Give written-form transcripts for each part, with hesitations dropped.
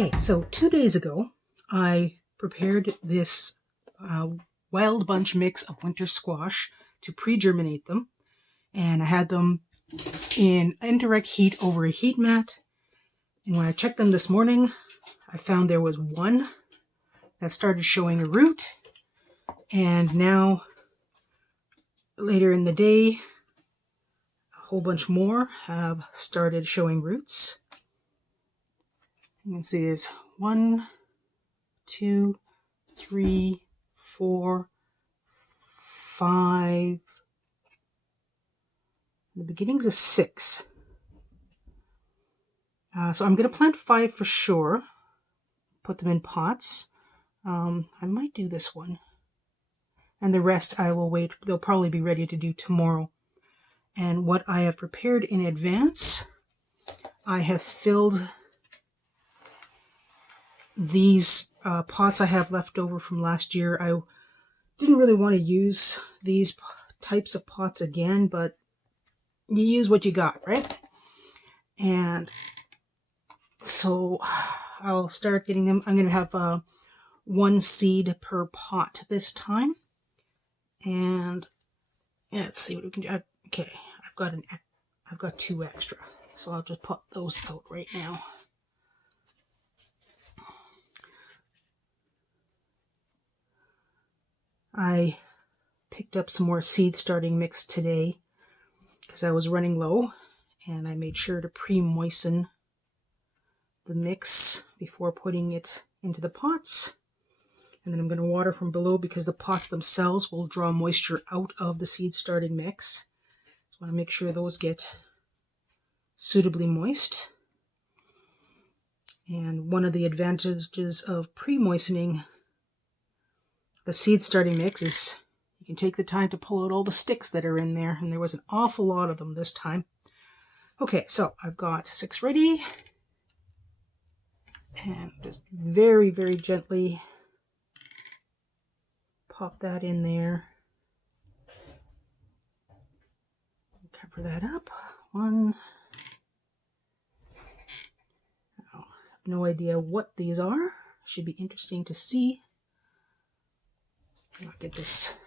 Okay, so 2 days ago, I prepared this wild bunch mix of winter squash to pre-germinate them. And I had them in indirect heat over a heat mat. And when I checked them this morning, I found there was one that started showing a root. And now, later in the day, a whole bunch more have started showing roots. You can see there's 1, 2, 3, 4, 5. The beginning's a 6. So I'm going to plant 5 for sure. Put them in pots. I might do this one. And the rest I will wait. They'll probably be ready to do tomorrow. And what I have prepared in advance, I have filled these pots I have left over from last year. I didn't really want to use these types of pots again, but you use what you got, right? And so I'll start getting them. I'm going to have 1 seed per pot this time. And let's see what we can do. Okay, I've got 2 extra, so I'll just put those out right now. I picked up some more seed starting mix today because I was running low, and I made sure to pre-moisten the mix before putting it into the pots. And then I'm going to water from below because the pots themselves will draw moisture out of the seed starting mix. So I want to make sure those get suitably moist. And one of the advantages of pre-moistening the seed starting mix is you can take the time to pull out all the sticks that are in there, and there was an awful lot of them this time. Okay, so I've got 6 ready, and just very, very gently pop that in there. Cover that up. 1. I have no idea what these are. Should be interesting to see. I'll get this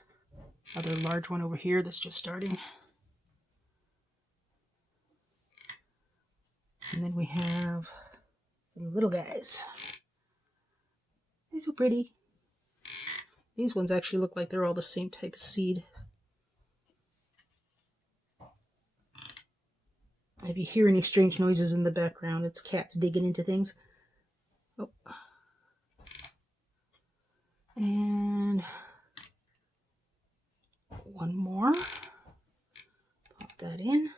other large one over here that's just starting. And then we have some little guys. These are pretty. These ones actually look like they're all the same type of seed. If you hear any strange noises in the background, it's cats digging into things. Oh. And 1 more. Pop that in.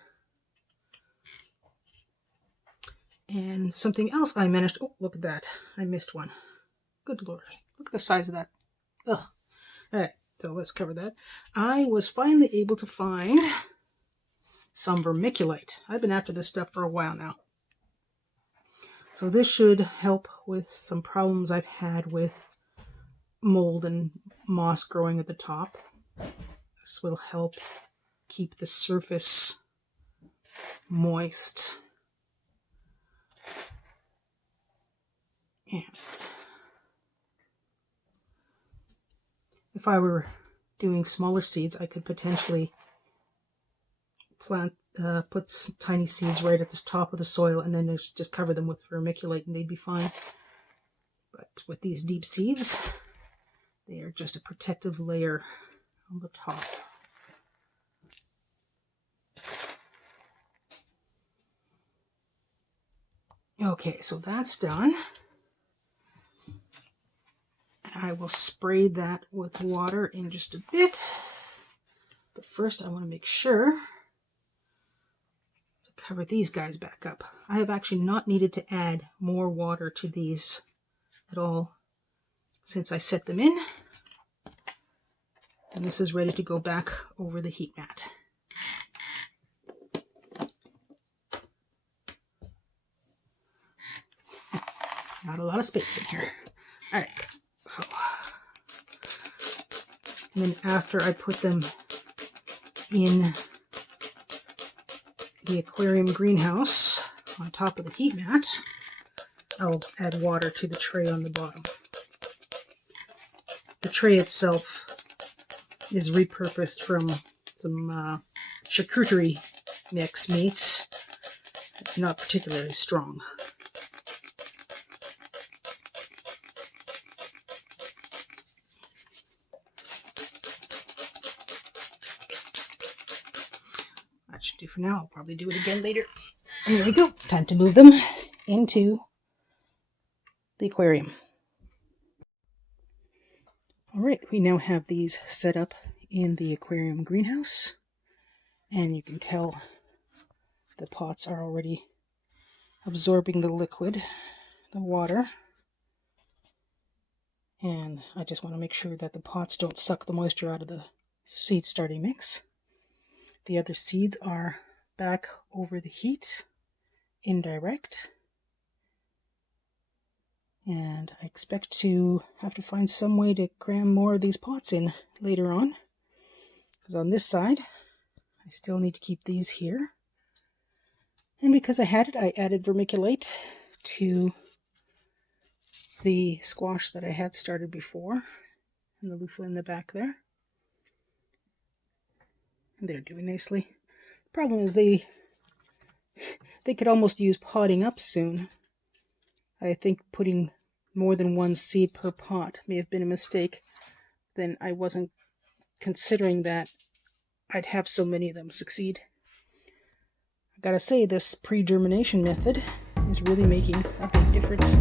And something else I managed. Oh, look at that. I missed one. Good Lord. Look at the size of that. Ugh. Alright, so let's cover that. I was finally able to find some vermiculite. I've been after this stuff for a while now. So this should help with some problems I've had with mold and moss growing at the top. This will help keep the surface moist. And if I were doing smaller seeds, I could potentially put some tiny seeds right at the top of the soil and then just cover them with vermiculite and they'd be fine. But with these deep seeds, they are just a protective layer on the top. Okay, so that's done. I will spray that with water in just a bit. But first I want to make sure to cover these guys back up. I have actually not needed to add more water to these at all since I set them in. And this is ready to go back over the heat mat. Not a lot of space in here. Alright, so, and then after I put them in the aquarium greenhouse on top of the heat mat, I'll add water to the tray on the bottom. The tray itself is repurposed from some charcuterie mix meats. It's not particularly strong. That should do for now. I'll probably do it again later. And there we go. Time to move them into the aquarium. Alright, we now have these set up in the aquarium greenhouse. And you can tell the pots are already absorbing the liquid, the water. And I just want to make sure that the pots don't suck the moisture out of the seed starting mix. The other seeds are back over the heat, indirect. And I expect to have to find some way to cram more of these pots in later on. Because on this side, I still need to keep these here. And because I had it, I added vermiculite to the squash that I had started before. And the loofah in the back there. And they're doing nicely. The problem is they could almost use potting up soon. I think putting more than one seed per pot may have been a mistake. Then I wasn't considering that I'd have so many of them succeed. I gotta say, this pre-germination method is really making a big difference.